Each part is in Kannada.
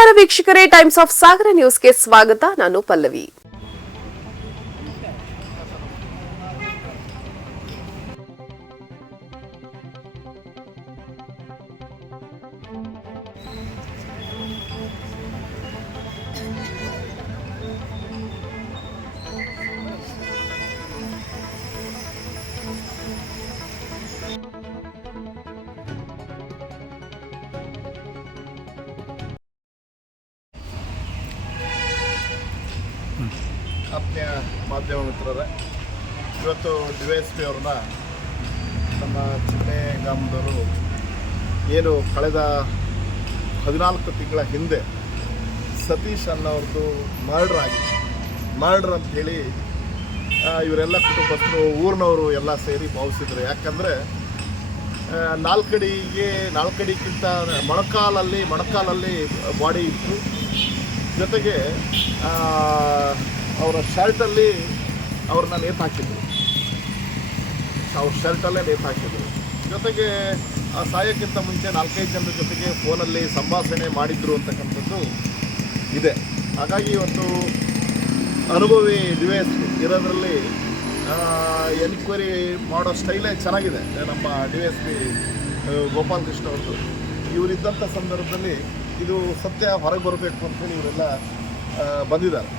ನಮಸ್ಕಾರ ವೀಕ್ಷಕರೇ ಟೈಮ್ಸ್ ಆಫ್ ಸಾಗರ ನ್ಯೂಸ್ಗೆ ಸ್ವಾಗತ. ನಾನು ಪಲ್ಲವಿ. ಆತ್ಮೀಯ ಮಾಧ್ಯಮ ಮಿತ್ರರೇ, ಇವತ್ತು ಡಿ ವೈ ಎಸ್ ಪಿ ಅವ್ರನ್ನ ನಮ್ಮ ಚಿನ್ನೆ ಗ್ರಾಮದವರು ಏನು ಕಳೆದ ಹದಿನಾಲ್ಕು ತಿಂಗಳ ಹಿಂದೆ ಸತೀಶ್ ಅನ್ನೋರ್ದು ಮರ್ಡರ್ ಆಗಿದೆ ಮರ್ಡರ್ ಅಂತ ಹೇಳಿ ಇವರೆಲ್ಲ ಕುಟುಂಬಸ್ಥರು, ಊರಿನವರು ಎಲ್ಲ ಸೇರಿ ಭಾವಿಸಿದ್ರು. ಯಾಕಂದರೆ ನಾಲ್ಕಡಿಗೆ ನಾಲ್ಕಡಿಗಿಂತ ಮೊಣಕಾಲಲ್ಲಿ ಮೊಣಕಾಲಲ್ಲಿ ಬಾಡಿ ಇತ್ತು. ಜೊತೆಗೆ ಅವರ ಶರ್ಟಲ್ಲಿ ಅವ್ರನ್ನ ನೇತು ಹಾಕಿದ್ರು. ಅವ್ರ ಶರ್ಟಲ್ಲೇ ನೇತು ಹಾಕಿದ್ರು. ಜೊತೆಗೆ ಆ ಸಾಯಕ್ಕಿಂತ ಮುಂಚೆ ನಾಲ್ಕೈದು ಜನರ ಜೊತೆಗೆ ಫೋನಲ್ಲಿ ಸಂಭಾಷಣೆ ಮಾಡಿದ್ರು ಅಂತಕ್ಕಂಥದ್ದು ಇದೆ. ಹಾಗಾಗಿ ಒಂದು ಅನುಭವಿ ಡಿವೈಸ್ ಇರೋದ್ರಲ್ಲಿ ಎನ್ಕ್ವೈರಿ ಮಾಡೋ ಸ್ಟೈಲೇ ಚೆನ್ನಾಗಿದೆ. ನಮ್ಮ D S P Gopal Krishna ಅವ್ರದ್ದು. ಇವರಿದ್ದಂಥ ಸಂದರ್ಭದಲ್ಲಿ ಇದು ಸತ್ಯ ಹೊರಗೆ ಬರಬೇಕು ಅಂತೇಳಿ ಇವರೆಲ್ಲ ಬಂದಿದ್ದಾರೆ.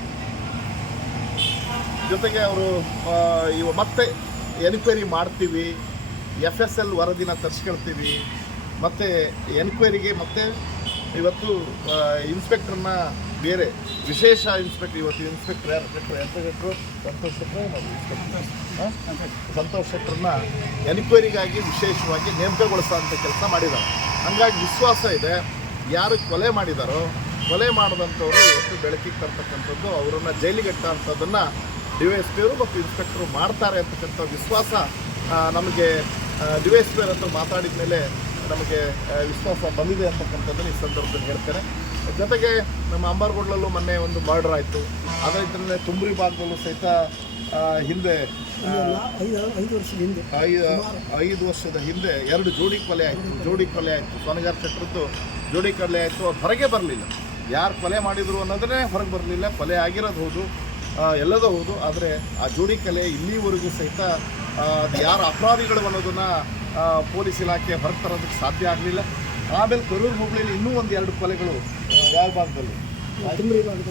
ಜೊತೆಗೆ ಅವರು ಇವ ಮತ್ತೆ ಎನ್ಕ್ವೈರಿ ಮಾಡ್ತೀವಿ ಎಫ್ ಎಸ್ ಎಲ್ ವರದಿನ ತರಿಸ್ಕೊಳ್ತೀವಿ, ಮತ್ತು ಎನ್ಕ್ವೈರಿಗೆ ಮತ್ತೆ ಇವತ್ತು ಇನ್ಸ್ಪೆಕ್ಟ್ರನ್ನ ಇನ್ಸ್ಪೆಕ್ಟರ್ನ ಬೇರೆ ವಿಶೇಷ ಇನ್ಸ್ಪೆಕ್ಟರ್, ಇವತ್ತು ಇನ್ಸ್ಪೆಕ್ಟರ್ ಯಾರು ಶೆಟ್ರು ಎಂತ ಶೆಟ್ರು ಸಂತೋಷ್ ಹಾಂ? ಸಂತೋಷ್ ಶೆಟ್ಟರನ್ನ ಎನ್ಕ್ವೈರಿಗಾಗಿ ವಿಶೇಷವಾಗಿ ನೇಮಕಗೊಳಿಸೋಂಥ ಕೆಲಸ ಮಾಡಿದ್ದಾರೆ ಹಂಗಾಗಿ ವಿಶ್ವಾಸ ಇದೆ, ಯಾರು ಕೊಲೆ ಮಾಡಿದಾರೋ, ಕೊಲೆ ಮಾಡಿದಂಥವ್ರು ಎಷ್ಟು ಬೆಳಕಿಗೆ ತರ್ತಕ್ಕಂಥದ್ದು ಅವರನ್ನು ಜೈಲಿಗೆ ಅಂಥದ್ದನ್ನು ಡಿ ವೈ ಎಸ್ ಪಿಯವರು ಮತ್ತು ಇನ್ಸ್ಪೆಕ್ಟರ್ ಮಾಡ್ತಾರೆ ಅಂತಕ್ಕಂಥ ವಿಶ್ವಾಸ ನಮಗೆ ಡಿ ವೈ ಎಸ್ ಪಿ ಅವರ ಹತ್ರ ಮಾತಾಡಿದ ಮೇಲೆ ನಮಗೆ ವಿಶ್ವಾಸ ಬಂದಿದೆ ಅಂತಕ್ಕಂಥದ್ದನ್ನು ಈ ಸಂದರ್ಭದಲ್ಲಿ ಹೇಳ್ತೇನೆ. ಜೊತೆಗೆ ನಮ್ಮ ಅಂಬಾರ್ಗೋಡ್ಲಲ್ಲೂ ಮೊನ್ನೆ ಒಂದು ಮರ್ಡರ್ ಆಯಿತು. ಅದೇ ಇದರಿಂದ ತುಂಬ್ರಿ ಭಾಗದಲ್ಲೂ ಸಹಿತ ಹಿಂದೆ ಐದು ಐದು ವರ್ಷದ ಹಿಂದೆ. ಐದು ಐದು ವರ್ಷದ ಹಿಂದೆ ಎರಡು ಜೋಡಿ ಕೊಲೆ ಆಯಿತು. ಜೋಡಿ ಕೊಲೆ ಆಯಿತು. ಸೋನಗಾರ್ ಶೆಟ್ಟರದ್ದು ಜೋಡಿ ಕೊಲೆ ಆಯಿತು. ಅವ್ರು ಹೊರಗೆ ಬರಲಿಲ್ಲ. ಯಾರು ಕೊಲೆ ಮಾಡಿದರು ಅನ್ನೋದನ್ನೇ ಹೊರಗೆ ಬರಲಿಲ್ಲ. ಕೊಲೆ ಆಗಿರೋದು ಹೌದು. ಎಲ್ಲದೂ ಹೌದು. ಆದರೆ ಆ ಜೋಡಿ ಕಲೆ ಇಲ್ಲಿವರೆಗೂ ಸಹಿತ ಅದು ಯಾರು ಅಪರಾಧಿಗಳು ಅನ್ನೋದನ್ನು ಪೊಲೀಸ್ ಇಲಾಖೆ ಹೊರಗೆ ತರೋದಕ್ಕೆ ಸಾಧ್ಯ ಆಗಲಿಲ್ಲ. ಆಮೇಲೆ ಕರೂರು ಹುಬ್ಳಿಯಲ್ಲಿ ಇನ್ನೂ ಒಂದು ಎರಡು ಕೊಲೆಗಳು ಯಾವ ಭಾಗದಲ್ಲಿ?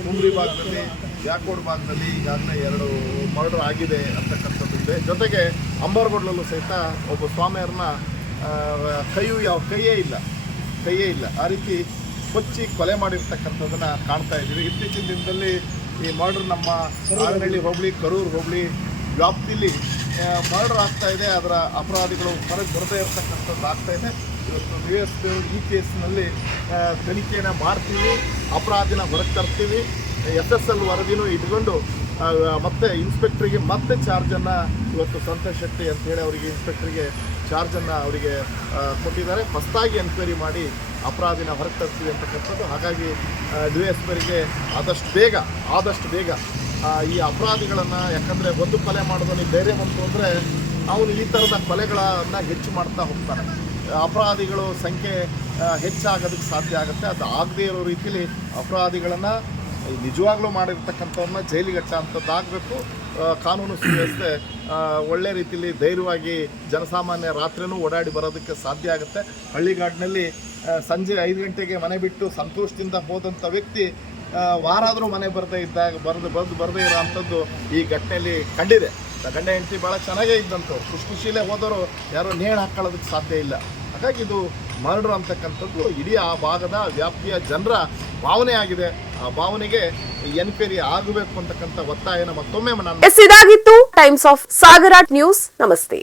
ಕುಂಬ್ರಿ ಭಾಗದಲ್ಲಿ. ಯಾಕೋಡ್ ಭಾಗದಲ್ಲಿ ಈಗಾಗಲೇ ಎರಡು ಮರ್ಡರ್ ಆಗಿದೆ ಅಂತಕ್ಕಂಥದ್ದು ಇದೆ. ಜೊತೆಗೆ ಅಂಬರ್ಗೋಡ್ಲಲ್ಲೂ ಸಹಿತ ಒಬ್ಬ ಸ್ವಾಮಿಯರನ್ನ ಕೈಯು ಯಾವ ಕೈಯೇ ಇಲ್ಲ. ಕೈಯೇ ಇಲ್ಲ. ಆ ರೀತಿ ಕೊಚ್ಚಿ ಕೊಲೆ ಮಾಡಿರ್ತಕ್ಕಂಥದ್ದನ್ನು ಕಾಣ್ತಾ ಇದ್ದೀವಿ. ಇತ್ತೀಚಿನ ದಿನದಲ್ಲಿ ಈ ಮರ್ಡರ್ ನಮ್ಮ ಆರನಹಳ್ಳಿ ಹೋಬಳಿ, ಕರೂರು ಹೋಬಳಿ ವ್ಯಾಪ್ತಿಯಲ್ಲಿ ಮರ್ಡರ್ ಆಗ್ತಾ ಇದೆ. ಅದರ ಅಪರಾಧಿಗಳು ಹೊರಗೆ ಬರದೇ ಇರತಕ್ಕಂಥದ್ದು ಆಗ್ತಾ ಇದೆ. ಇವತ್ತು ಯು ಎಸ್ ಪಿ ಎಸ್ನಲ್ಲಿ ತನಿಖೆಯನ್ನು ಮಾಡ್ತೀವಿ, ಅಪರಾಧಿನ ಹೊರಗೆ ತರ್ತೀವಿ. ಎಸ್ ಎಸ್ ಎಲ್ ವರದಿನೂ ಇಟ್ಕೊಂಡು ಮತ್ತೆ ಇನ್ಸ್ಪೆಕ್ಟ್ರಿಗೆ ಮತ್ತೆ ಚಾರ್ಜನ್ನು ಇವತ್ತು ಸಂತೋಷ್ ಶೆಟ್ಟಿ ಅಂತೇಳಿ ಅವರಿಗೆ ಇನ್ಸ್ಪೆಕ್ಟ್ರಿಗೆ ಚಾರ್ಜನ್ನು ಅವರಿಗೆ ಕೊಟ್ಟಿದ್ದಾರೆ. ಹೊಸದಾಗಿ ಎನ್ಕ್ವೈರಿ ಮಾಡಿ ಅಪರಾಧಿನ ಹೊರಗೆ ತರ್ತೀವಿ ಅಂತಕ್ಕಂಥದ್ದು ಹಾಗಾಗಿ ಡಿ ಎಸ್ ಪರಿಗೆ ಆದಷ್ಟು ಬೇಗ ಆದಷ್ಟು ಬೇಗ ಈ ಅಪರಾಧಿಗಳನ್ನು ಯಾಕಂದರೆ ಒಂದು ಕೊಲೆ ಮಾಡೋದನ್ನು ಧೈರ್ಯ ಬಂತು ಅಂದರೆ ಅವನು ಈ ಥರದ ಕೊಲೆಗಳನ್ನು ಹೆಚ್ಚು ಮಾಡ್ತಾ ಹೋಗ್ತಾನೆ ಅಪರಾಧಿಗಳು ಸಂಖ್ಯೆ ಹೆಚ್ಚಾಗೋದಕ್ಕೆ ಸಾಧ್ಯ ಆಗುತ್ತೆ. ಅದು ಆಗದೇ ಇರೋ ರೀತಿಯಲ್ಲಿ ಅಪರಾಧಿಗಳನ್ನು ನಿಜವಾಗ್ಲೂ ಮಾಡಿರ್ತಕ್ಕಂಥವ್ರನ್ನ ಅಂಥದ್ದಾಗಬೇಕು ಕಾನೂನು ಸುವ್ಯವಸ್ಥೆ ಒಳ್ಳೆ ರೀತಿಯಲ್ಲಿ ಧೈರ್ಯವಾಗಿ ಜನಸಾಮಾನ್ಯ ರಾತ್ರಿನೂ ಓಡಾಡಿ ಬರೋದಕ್ಕೆ ಸಾಧ್ಯ ಆಗುತ್ತೆ. ಹಳ್ಳಿಗಾಡಿನಲ್ಲಿ ಸಂಜೆ ಐದು ಗಂಟೆಗೆ ಮನೆ ಬಿಟ್ಟು ಸಂತೋಷದಿಂದ ಹೋದಂಥ ವ್ಯಕ್ತಿ ವಾರಾದರೂ ಮನೆ ಬರದೇ ಇದ್ದಾಗ ಬರೆದು ಬರೆದು ಬರದೇ ಇರೋ ಅಂಥದ್ದು ಈ ಘಟನೆಯಲ್ಲಿ ಕಂಡಿದೆ. ಗಂಡ ಹೆಂಡತಿ ಭಾಳ ಚೆನ್ನಾಗೇ ಇದ್ದಂಥವ್ರು. ಖುಷಿ ಖುಷಿಯಲ್ಲೇ ಹೋದವರು, ಯಾರೋ ನೇಣು ಹಾಕೊಳ್ಳೋದಕ್ಕೆ ಸಾಧ್ಯ ಇಲ್ಲ. ಹಾಗಾಗಿ ಇದು ಮರಡ್ರು ಅಂತಕ್ಕಂಥದ್ದು ಇಡೀ ಆ ಭಾಗದ ವ್ಯಾಪ್ತಿಯ ಜನರ ಭಾವನೆ ಆಗಿದೆ. ಆ ಭಾವನೆಗೆ ಎನ್ಕ್ವೈರಿ ಆಗಬೇಕು ಅಂತಕ್ಕಂಥ ಒತ್ತಾಯನ ಮತ್ತೊಮ್ಮೆ ಇದಾಗಿತ್ತು. ಟೈಮ್ಸ್ ಆಫ್ ಸಾಗರ ನ್ಯೂಸ್ ನಮಸ್ತೆ.